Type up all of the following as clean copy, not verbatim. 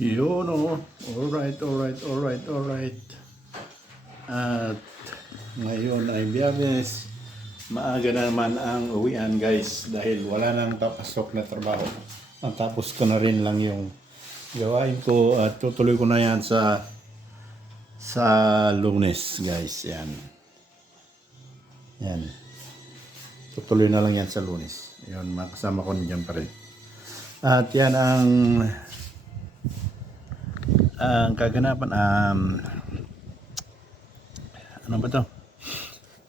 Yun o. Alright, alright, alright, alright. At ngayon ay Biyernes. Maaga na naman ang uwian guys dahil wala nang papasok na trabaho. Natapos ko na rin lang yung gawain ko at tutuloy ko na yan sa Lunes guys. Yan. Yan. Tutuloy na lang yan sa Lunes. Yun, makasama ko dyan pa rin. At yan ang kaganapan ano ba to?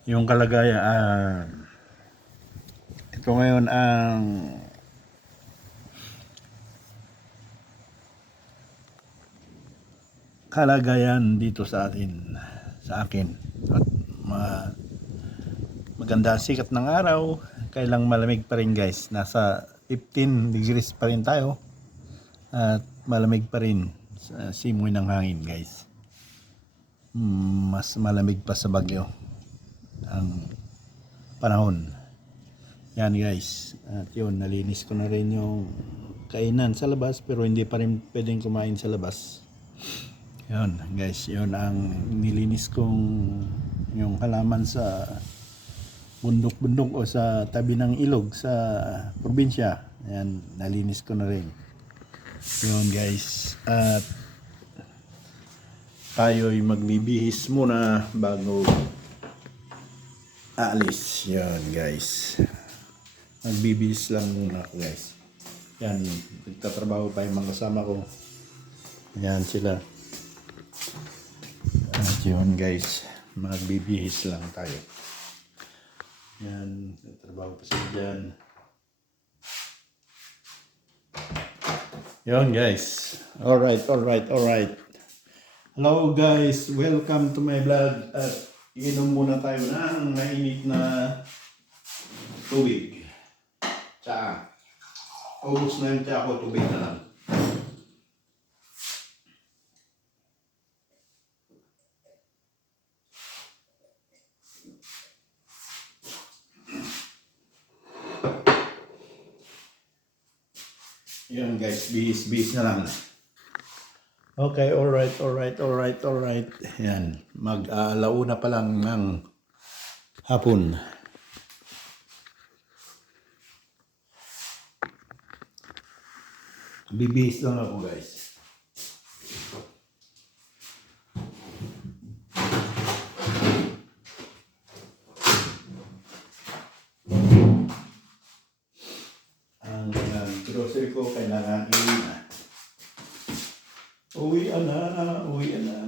Yung kalagayan ito ngayon ang kalagayan dito sa akin at maganda sikat ng araw, kailang malamig pa rin guys, nasa 15 degrees pa rin tayo at malamig pa rin, simoy ng hangin guys. Mas malamig pa sa Bagyo ang panahon. Yan guys. At yun, nalinis ko na rin yung kainan sa labas pero hindi pa rin pwedeng kumain sa labas. Yun guys, yun ang nilinis kong yung halaman sa bundok-bundok o sa tabi ng ilog sa probinsya. Yan, nalinis ko na rin. Yun guys. At tayo'y magbibihis muna bago aalis. Yan guys. Magbibihis lang muna guys. Yan, nagtatrabaho pa yung mga kasama ko. Yan sila. At yun guys, magbibihis lang tayo. Yan, nagtatrabaho pa sila dyan. Yun guys. Alright, alright, alright. Hello guys, welcome to my vlog. At inom muna tayo ng mainit na tubig. Tsa. Ubus na yung tsa ko, tubig na lang. Yun guys, bihis na lang. Okay, alright, alright, alright, alright. Yan, mag-alauna pa lang ng hapon. Bibihis lang ako guys. Ang grocery ko kailangan iuwi na. Uwian na, uwian na.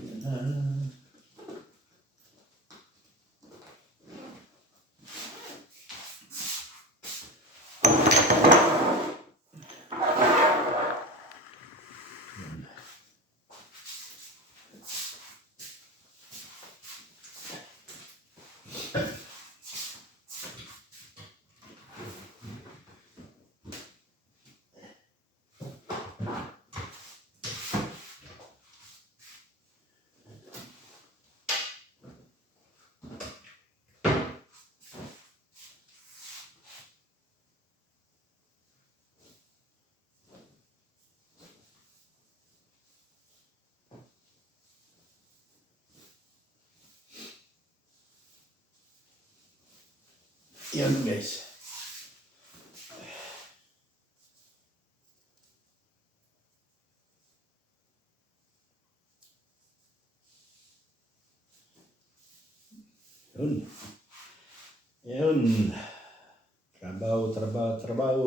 Uwian na. Yan guys. Yun. Yun. Trabaho, trabaho, trabaho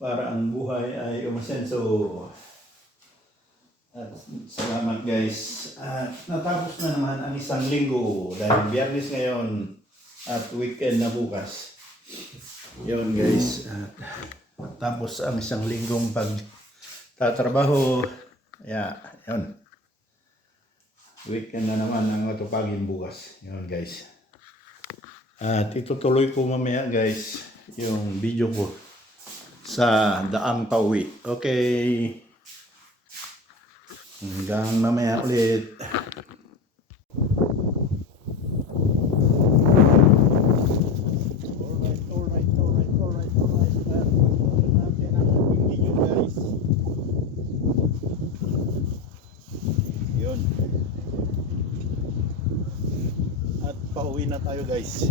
para ang buhay ay umasenso. At salamat guys. At natapos na naman ang isang linggo dahil Biyernes ngayon at weekend na bukas. Yun guys. At tapos ang isang linggong pagtatrabaho. Yun. Weekend na naman ang matupagin bukas. Yun guys. At itutuloy ko mamaya guys yung video ko sa daang pauwi. Okay. Hanggang mamaya ulit. Alright. pauwi na tayo guys.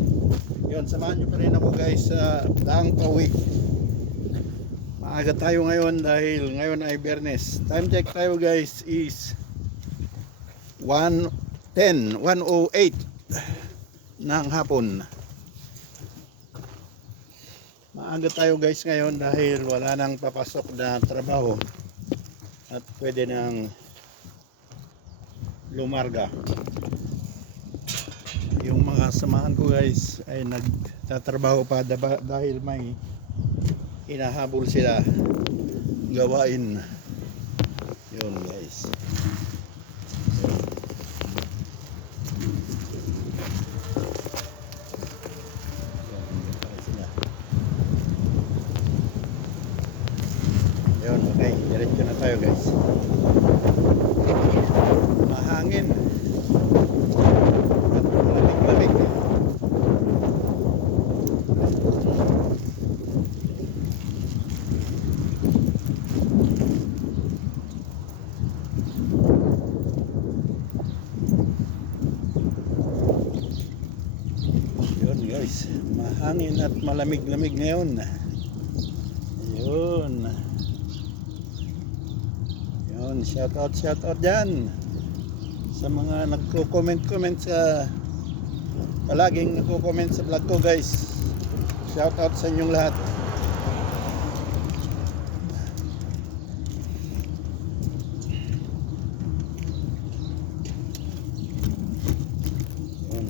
Yun, samahan nyo pa rin ako guys sa daang pauwi. Maaga tayo ngayon dahil ngayon ay Biyernes. Time check tayo guys is 1:08 ng hapon. Maaga tayo guys ngayon dahil wala nang papasok na trabaho at pwede nang lumarga. Yung mga samahan ko guys ay nagtatrabaho pa dahil may hinahabol sila gawain. Yun guys. Yun, okay, diretso na tayo guys. Mahangin at malamig-lamig. Yun guys, mahangin at malamig-lamig ngayon. Yun. Yun, shout out dyan sa mga nagko-comment sa palaging nagko-comment sa vlog ko guys. Shout out sa inyong lahat. Yun.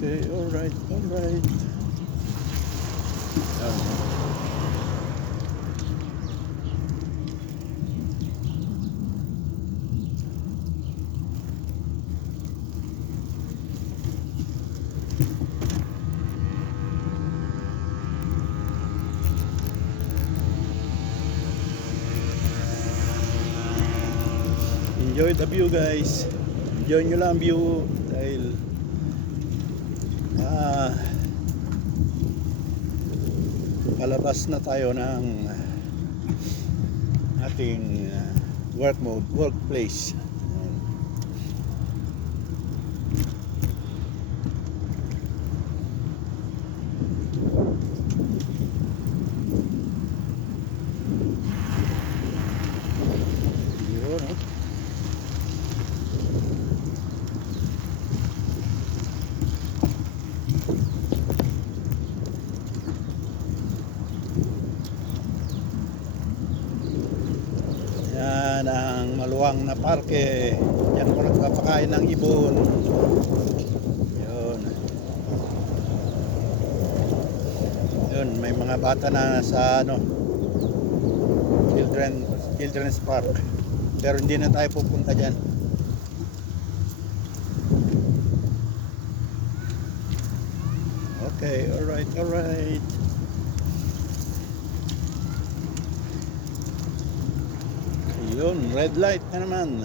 Okay, alright. Enjoy the view guys. Enjoy nyo lang view dahil palabas na tayo ng ating workplace. Yun, yan ang maluwang na parke. Yan po nagpapakain ng ibon. Yun, may mga bata na sa children's park, pero hindi na tayo pupunta dyan. Okay, alright. Yun, red light na naman.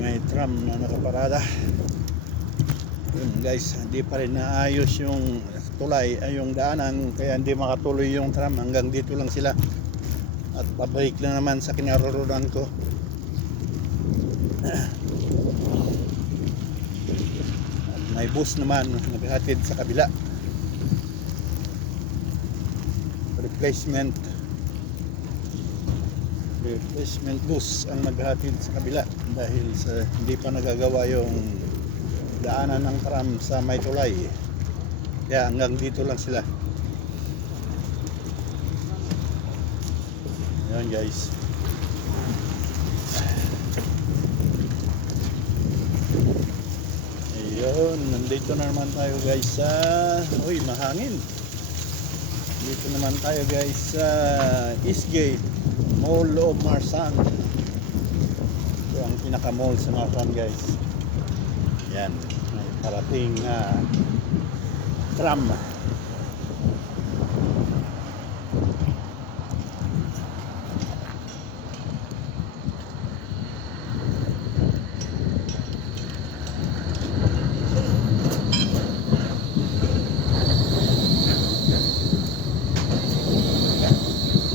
May tram na nakaparada. Yun guys, hindi pa rin naayos yung tulay ay yung daanan, kaya hindi makatuloy yung tram. Hanggang dito lang sila at pabalik lang naman sa kinaroroonan ko. At may bus naman naghatid sa kabila. replacement bus ang maghatid sa kabila dahil sa hindi pa nagagawa yung daanan ng tram sa Maytulay. Kaya hanggang dito lang sila. Ayan guys. Ayun, nandito na naman tayo guys sa mahangin. Dito naman tayo guys sa Eastgate Mall of Marsan. Ito ang pinaka mall sa Marsan guys. Yan, may parating tram.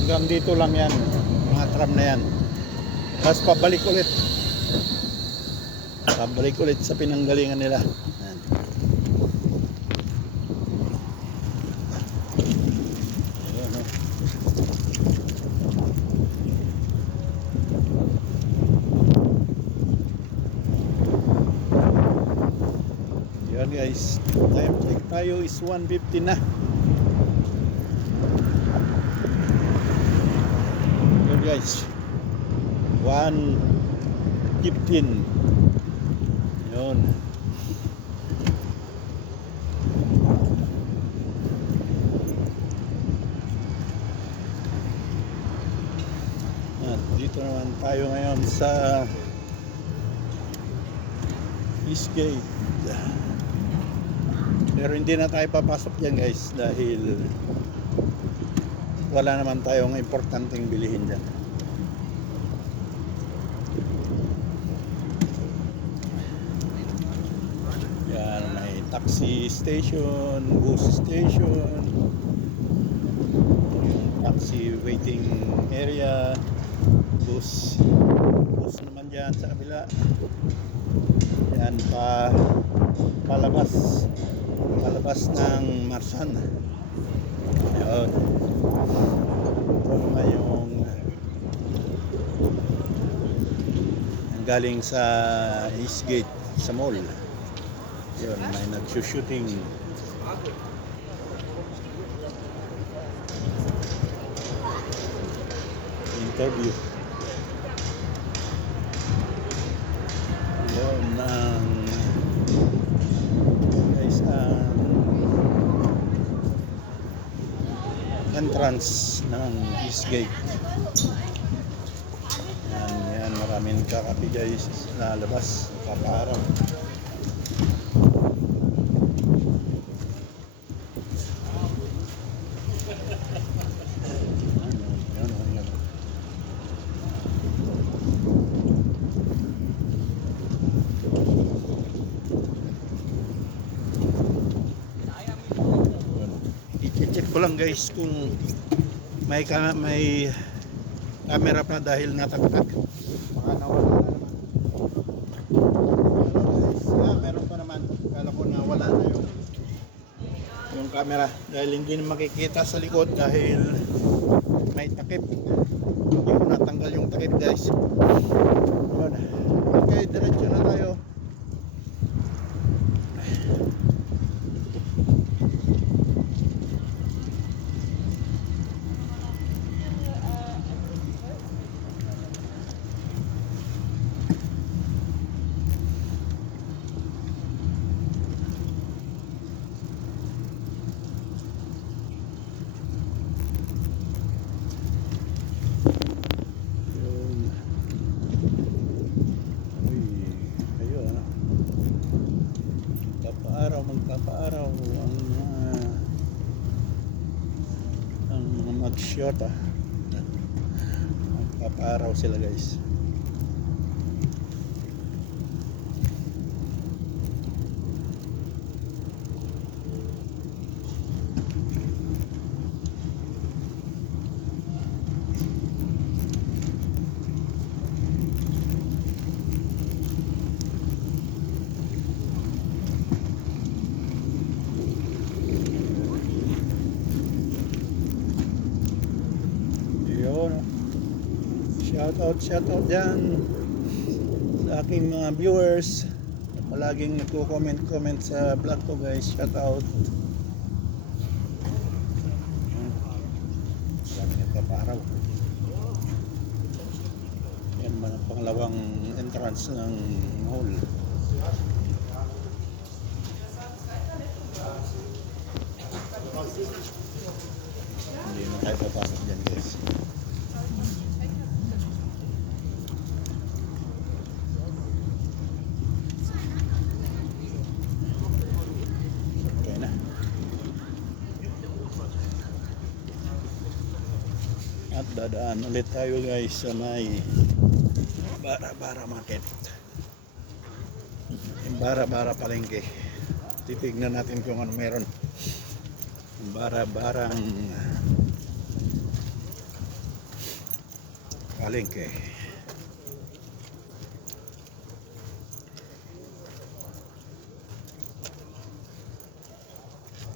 Hanggang dito lang yan, mga tram na yan. Tapos pabalik ulit sa pinanggalingan nila. Yan. Ayan, oh. Yan guys, time check tayo is 1:50 na. Guys, 1:15. Yun. At dito naman tayo ngayon sa Eastgate. Pero hindi na tayo papasok dyan guys dahil wala naman tayong importanteng bilihin dyan. Yan, may taxi station, bus station, taxi waiting area, bus naman dyan sa kabila. Yan, palabas ng Marsan. Ayun. Ito naman yung galing sa Eastgate sa mall. Yun, may nagsushooting. Interview. Yun ang guys entrance ng Eastgate. Yan, maraming kakapi guys na labas, kapaaraw. I-check ko lang guys kung may camera pa dahil nataktak. Baka nawala na naman. Pero guys, meron pa naman. Kala ko nawala na yung camera dahil hindi na makikita sa likod dahil may takip. Hindi ko natanggal yung takip guys. Okay, diretso na tayo. Magpapaaraw ang magsyota. Magpapaaraw sila guys. Shout out dyan sa aking mga viewers na palaging nagko-comment sa vlog ko guys. Shout out. Dami nagpaparaw. Yan mga pangalawang entrance ng mall. Hindi na tayo papasok dyan guys. Okay na. At dadaan ulit tayo guys sa may Bara-Bara Market. Yung Bara-Bara Palengke. Titignan natin kung ano meron. Yung Bara-Barang Palengke.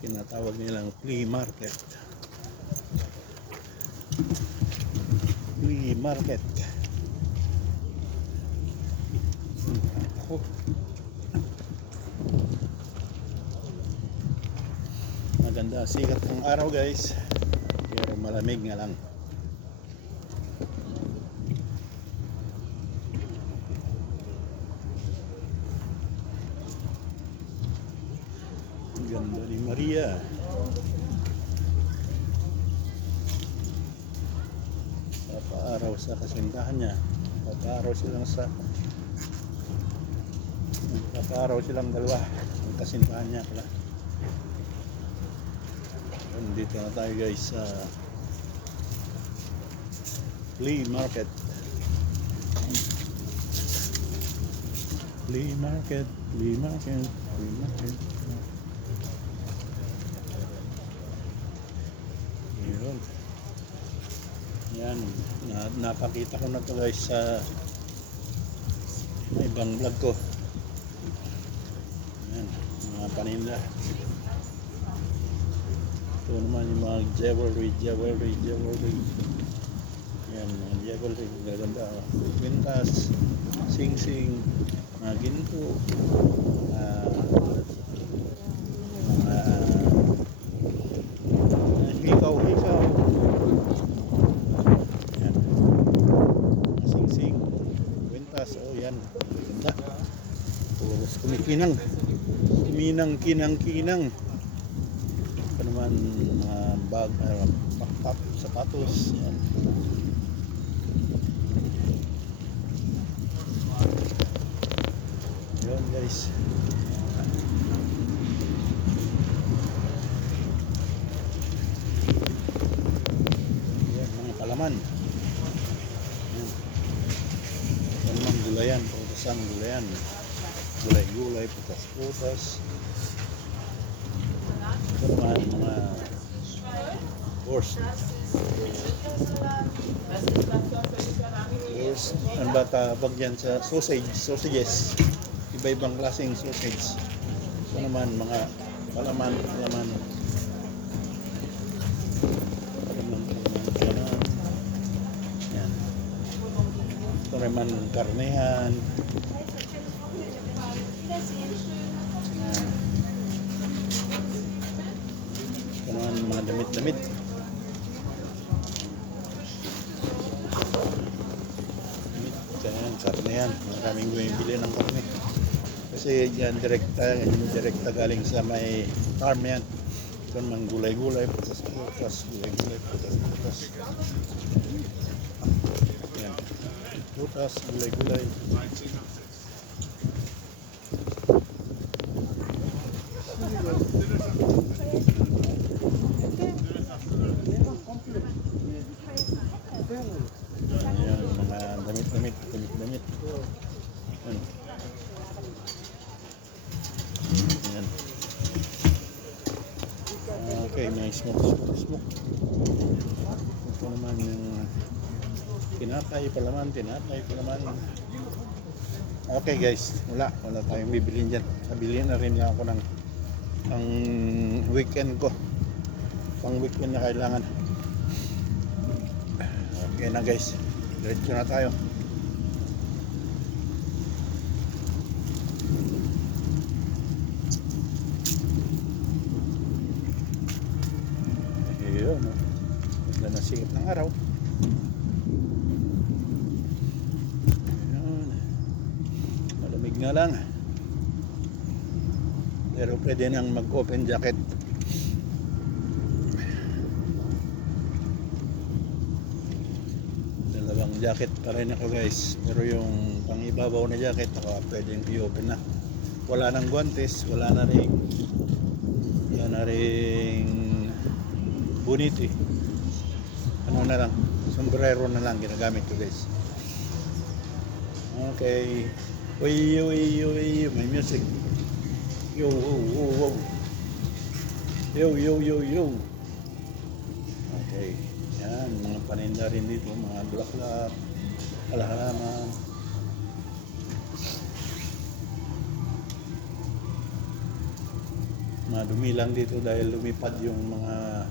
Tinatawag nilang flea market. Flea market. Maganda sikat ng araw guys, pero malamig nga lang. Ang ganda ni Maria. Papaaraw sa kasintahan niya. Papaaraw silang dalawa. Ang kasintahan niya pala. Dito na tayo guys sa flea market. Flea market. Yun. Yan, napakita ko na to guys sa ibang vlog ko. Yan, mga paninda. Ito naman yung mga jewelry. Yan, mga jewelry. Gaganda. Kwintas, sing-sing, mga ginto, mga hikaw-hikaw. Yan. Mga sing-sing, kwintas. Oh, yan. Ganda. Puros kumikinang. Kinang. Naman bag, backpack, sapatos, yan. Yun guys. Yan, mga palaman. Yan. Palaman, gulayan, putasan, gulayan. Gulay, putas. Ito naman mga horse. Ano ba tawag yan sa sausages. Iba-ibang klaseng sausage. Ito naman mga palaman. Yan. Ito naman karnehan. Mga damit. Karne yan. Maraming bumibili ng karne. Kasi yan direkta galing sa may farm yan. Ito naman gulay, putas. Yan. Putas, gulay. Ayan, mga damit. Ayan. Okay, may smoke. Ito naman yung tinapay palaman. Okay guys, wala tayong bibilhin dyan. Nabili na rin ako ng weekend ko. Pang weekend na kailangan. Okay na guys. Diretso na tayo. Ayun, no? Ganda na sikat ng araw. Ayun. Malamig nga lang. Pero pwede nang mag-open jacket. Dalawang jacket pa rin ako guys. Pero yung pang-ibabaw na jacket, pwedeng i-open na. Wala nang guantes, wala na rin bunit eh. Ano na lang, sombrero na lang ginagamit ko guys. Okay. Uy, may music. Yo, wow. Yo. Okay. Yan, mga paninda rin dito, mga bulaklak, halaman. Madumi lang dito dahil lumipad yung mga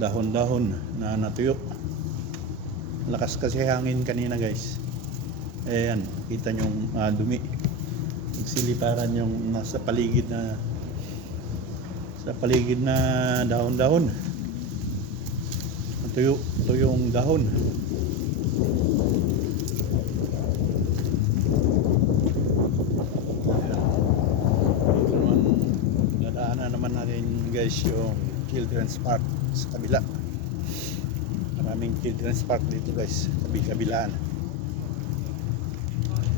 dahon-dahon na natuyo. Lakas kasi hangin kanina guys. Ayan, kita nyo dumi. Nagsiliparan yung nasa paligid na dahon-dahon. Tuyo yung dahon. Dadaanan naman natin guys yung children's park sa kabila. Maraming children's park dito guys, kabilaan.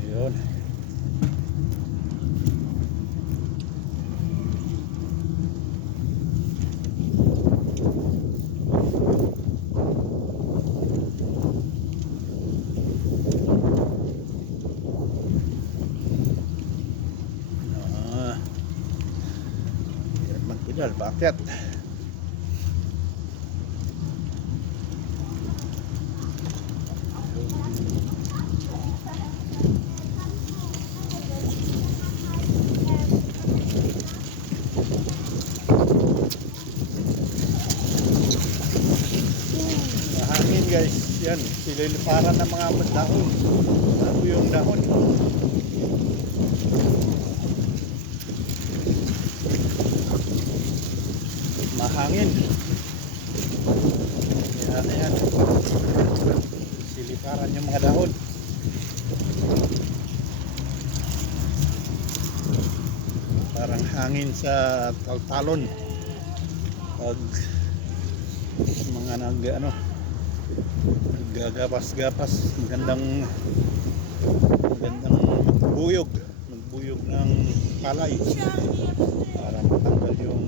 Ayun. Hirap magpedal, bakit? Mahangin guys, yan, sililiparan ng mga dahon. Ano yung dahon? Mahangin. Yan. Siliparan yung mga dahon. Parang hangin sa talon. Pag mga gagapas-gapas, magandang magbuyog ng palay para matanggal yung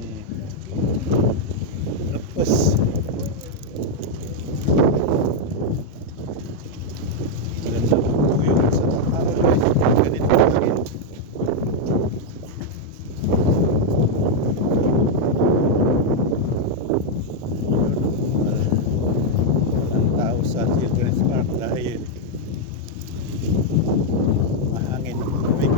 lapos. Magandang magbuyog sa talon guys, ganito hangin. Sa children's park dahil mahangin lamig.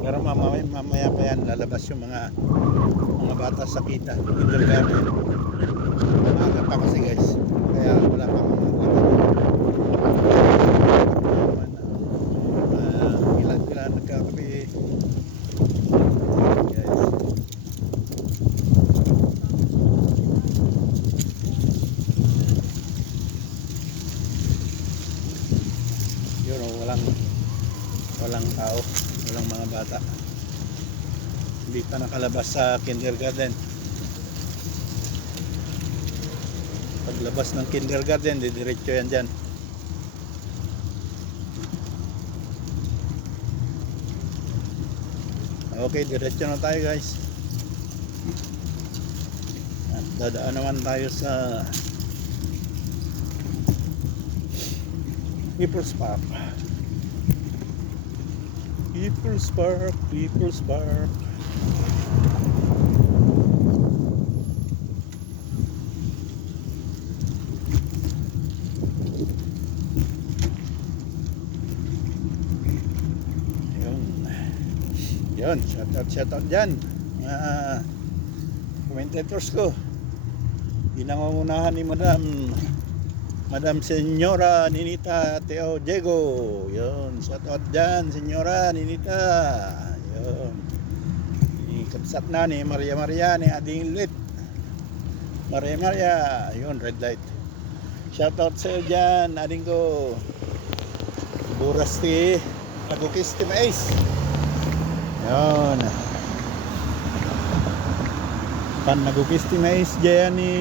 Pero mamaya pa yan lalabas yung mga bata sa kita, kindergarten. Maaga pa kasi guys, kaya wala pa mga ilan nagkakape guys. Walang tao, walang mga bata. Hindi pa nakalabas sa kindergarten. Paglabas ng kindergarten, diretso yan dyan. Okay, diretso na tayo guys. At dadaan naman tayo sa People's Park. People's Park. Yun, shout out dyan mga commentators ko. Pinangungunahan ni Madam Senyora Ninita Teo Diego. Yun, shout out dyan, Senyora Ninita. Yun. Ikapsat na ni Maria Maria ni Ading Lit. Maria Maria, yun, red light. Shout out sa'yo dyan, ading ko. Burasti, Nagukis Team Ace. Yun. Pan Nagukis Team Ace dyan ni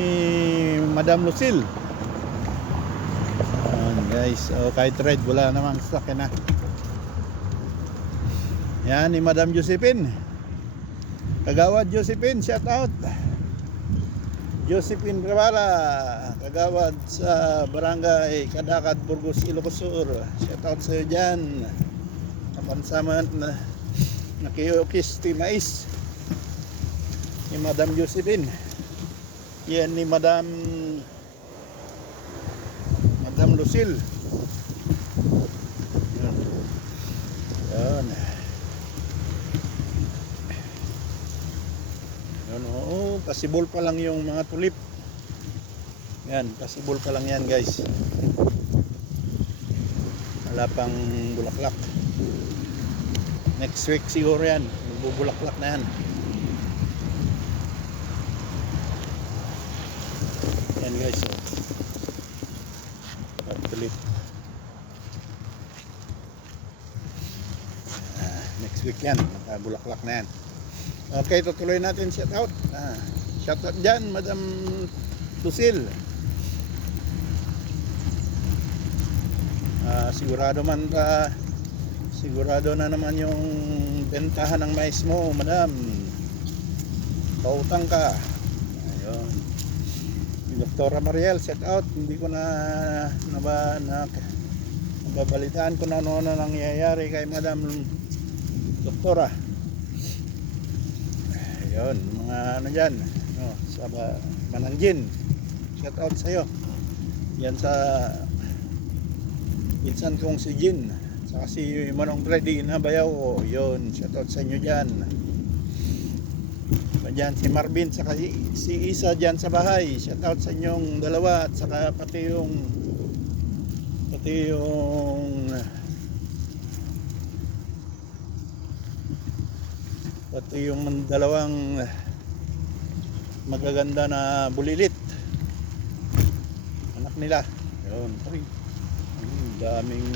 Madam Lucille. Yun guys, kahit red, wala namang sakin na. Yan ni Madam Josephine. Kagawad Josephine, shout out. Josephine Guevara, kagawad sa Barangay Kadakat, Burgos, Ilocos Sur. Shout out sa iyo dyan. Kapansaman na nakiyokis Team Ace ni Madam Josephine. Yan ni Madam Lucille. Yan. Oo, pasibol pa lang yung mga tulip. Yan, pasibol pa lang yan guys. Wala pang bulaklak. Next week siguro yan, magbubulaklak na yan. Yan guys, tulip. Next week yan, bulaklak na yan. Okay, tutuloy natin shout out. Shout out dyan, Madam Lucille. Sigurado na naman yung bentahan ng mais mo, Madam. Pautang ka. Ayun. Dr. Mariel, shout out. Hindi ko nababalitaan ko na ano na nangyayari kay Madam Doktora. Ayun, mga ano dyan, sa Mananjin. Shout out sa'yo. Yan sa pinsan kong si Jin. Saka si Manong Freddy na bayaw. Yun, shout out sa inyo dyan. Dyan si Marvin, saka si Isa dyan sa bahay. Shout out sa inyong dalawa. At saka pati yung dalawang magaganda na bulilit, anak nila. Yun, daming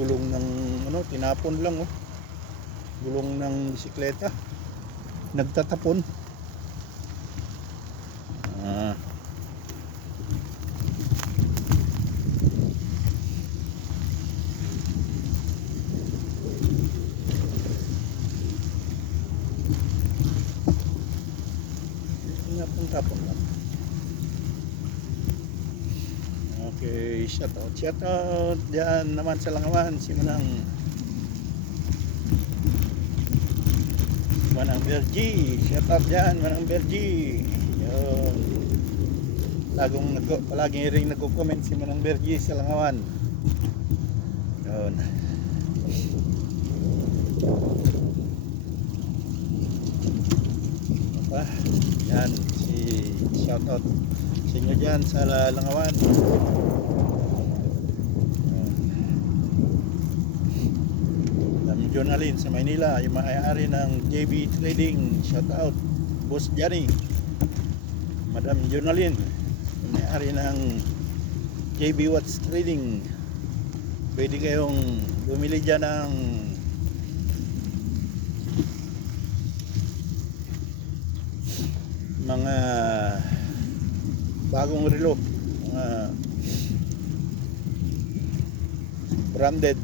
gulong ng tinapon lang, gulong ng bisikleta nagtatapon. Tapon lang. Okay, shout out dyan naman sa Langawan, si Manang Bergie. Shout out dyan, Manang Bergie. Yun, palaging ring nagko-comment si Manang Bergie sa Langawan. Yun. Yan, shout out sa inyo dyan sa Langawan. Jonalyn sa Maynila, yung may-ari ng JB Trading. Shout out Boss Johnny, Madam Jonalyn, yung may-ari ng JB Watch Trading. Pwede kayong bumili dyan ng mga bagong relo, mga branded,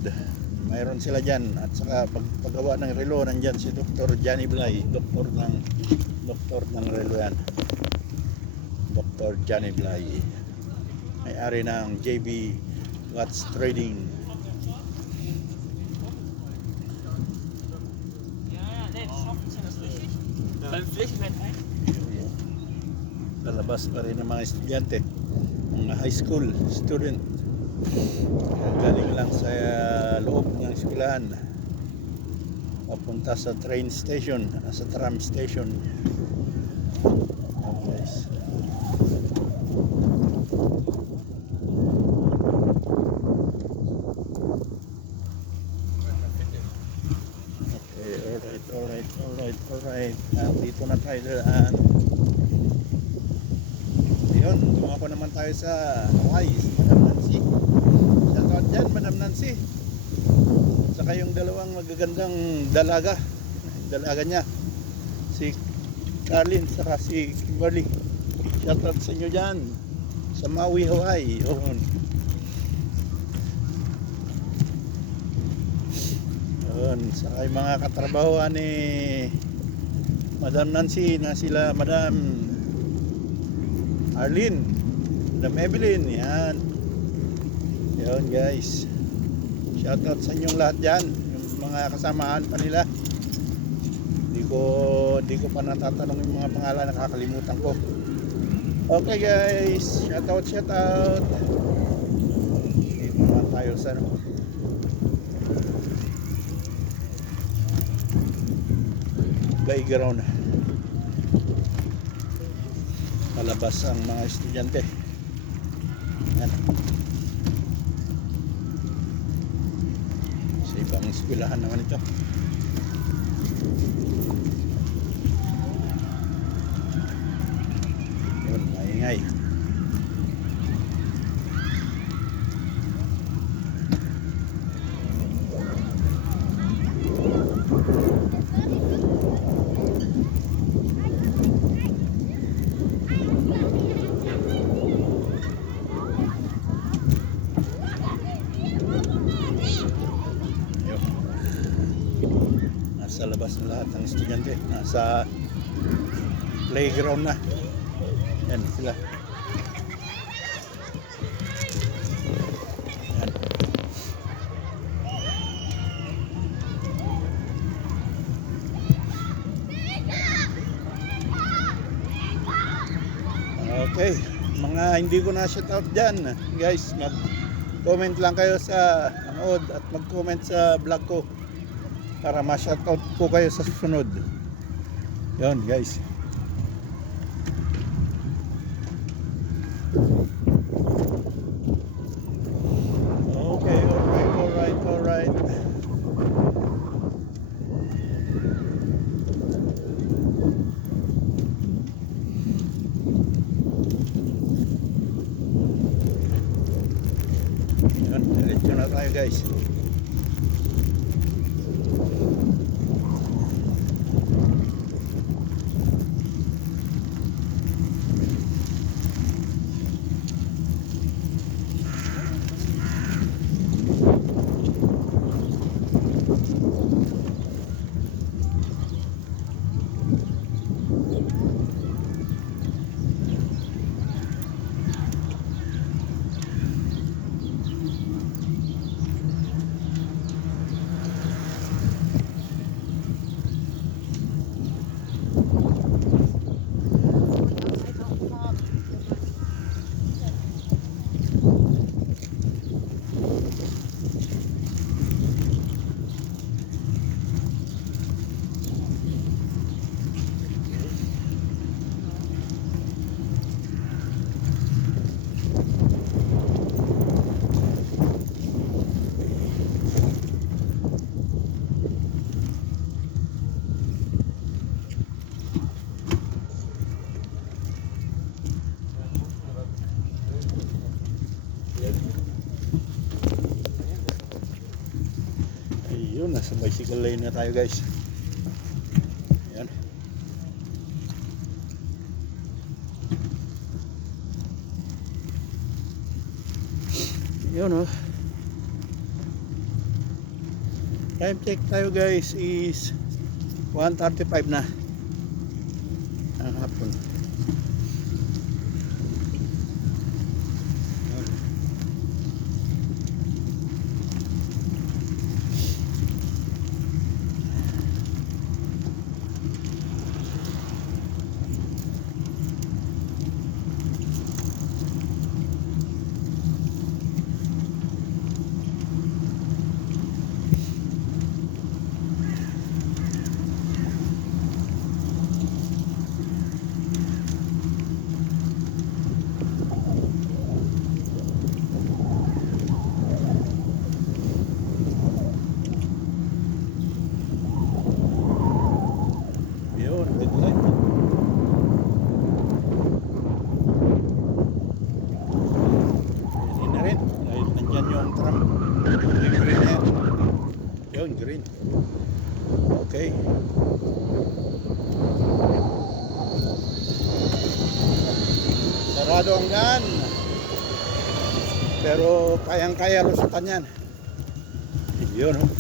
mayroon sila dyan. At saka paggawa ng relo, nandyan si Dr. Johnny Blay, doktor ng relo yan. Dr. Johnny Blay, may-ari ng JB Watch Trading. Lalabas pa rin ng mga estudyante, mga high school student. Galing lang sa loob ng eskwelahan papunta sa train station, sa tram station. guys. Okay, alright. Dito na tayo daan. Ayun, dumako naman tayo sa Hawaii, Madam Nancy. Shoutout dyan, Madam Nancy. Saka yung dalawang magagandang dalaga niya, si Carlin saka si Kimberly. Shoutout sa inyo dyan sa Maui, Hawaii. Yun, saka yung mga katrabahoan ni Madam Nancy na sila Madam Arlene, Madam Evelyn, yan. Yun guys, shoutout sa inyong lahat dyan, yung mga kasamahan pa nila. Hindi ko pa natatanong yung mga pangalan, nakakalimutan ko. Okay guys, shoutout. Dito naman tayo sa playground. Palabas ang mga estudyante. Yan. Sa ibang eskwelahan naman ito. Yun, maingay. Nasa labas na lahat ng estudyante, nasa playground na. Yan sila. Yan. Okay, mga hindi ko na shout out dyan guys, mag comment lang kayo sa manood at mag comment sa vlog ko para ma-shoutout po kayo sa susunod. Yun guys. Okay, alright. Yun, diretso na tayo guys. Ayun, nasa bicycle lane na tayo guys. Ayan. Yun oh. Time check tayo guys is 1:35 na ang hapon. tram. Yung green na yan. Yun, green. Okay. Sarado ang daan. Pero kayang-kaya lusutan yan. Yun, oh.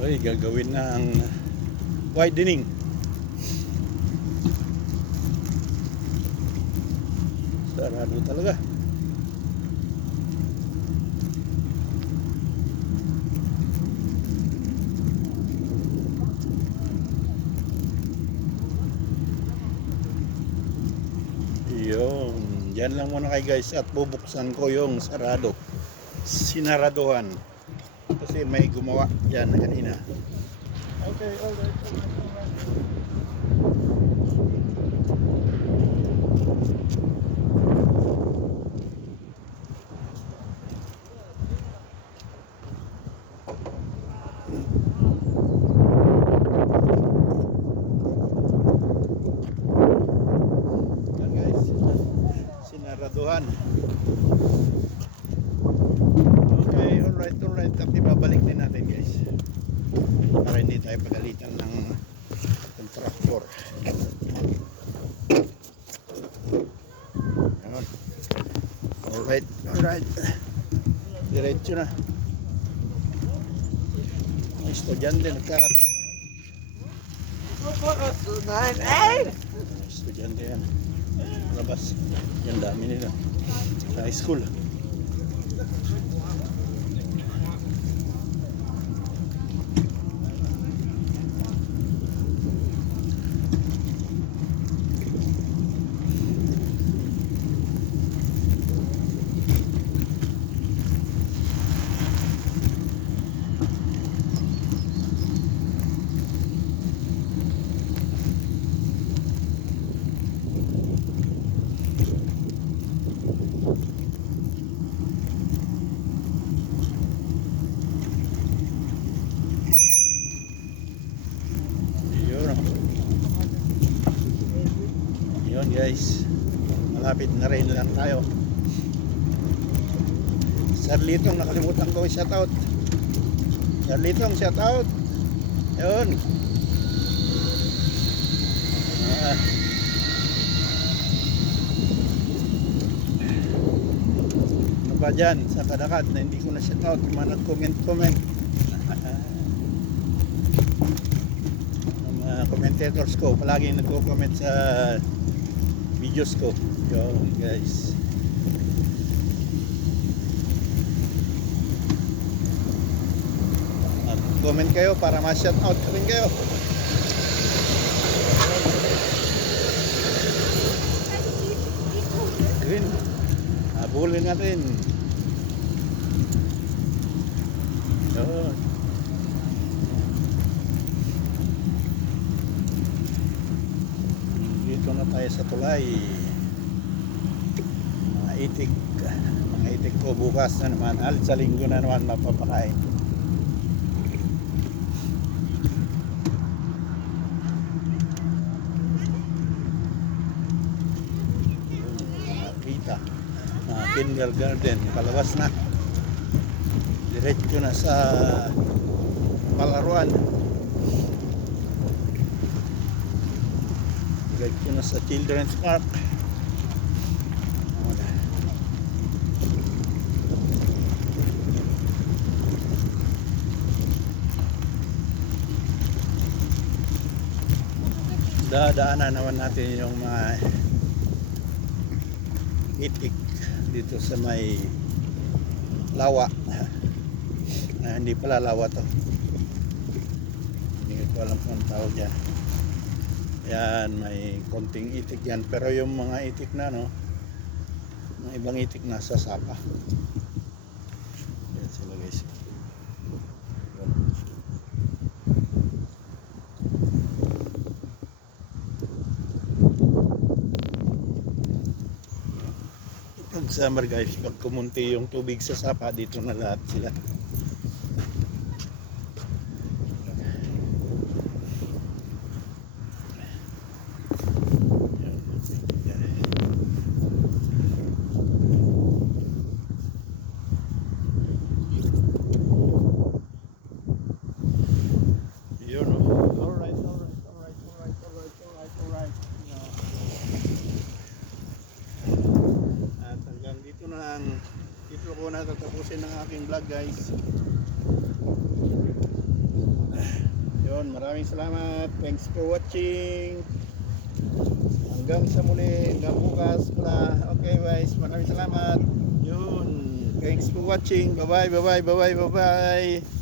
Oy, gagawin na ang widening. Sarado talaga. Yun. Yan lang muna kay guys at bubuksan ko yung sarado. Sinaraduhan. Kasi may gumawa yan kanina. Okay, alright. Yan guys. Sinaraduhan. Okay, alright. At ibabalik din natin guys. Para hindi tayo pagalitan ng contractor. Ayan. Alright. Diretso na. Ang estudyante nagkaat. Estudyante yan. Labas. Yan dami nila. Sa high school. Yun guys, malapit na rin lang tayo. Sarlitong, nakalimutan ko shoutout. Sarlitong, shoutout. Yun. Ano ba dyan sa Kadakad na hindi ko na shoutout, yung mga nag-comment. Mga commentators ko palagi nagko-comment sa videos ko. Yun guys. Comment kayo para ma-shoutout ko rin kayo. Green. Habulin natin. Yun. Dito na tayo sa tulay. Mga itik ko bukas na naman. Sa linggo na naman mapapakain. Kindergarten, palabas na. Diretso na sa palaruan. Diretso na sa children's park. Dadaanan naman natin yung mga itik dito sa may lawa. Hindi pala lawa to, hindi ko alam kung tawag dyan. Yan, may konting itik yan, pero yung mga itik na mga ibang itik nasa sapa. Yan sila guys. Pag summer guys, pag kumunti yung tubig sa sapa, dito na lahat sila. Yun, oh. Alright. At hanggang dito na lang. Dito ko na tatapusin ang aking vlog, guys. Yun, maraming salamat. Thanks for watching. Hanggang sa muli, hanggang bukas pala. Okay guys, maraming salamat. Yun, thanks for watching. Bye bye.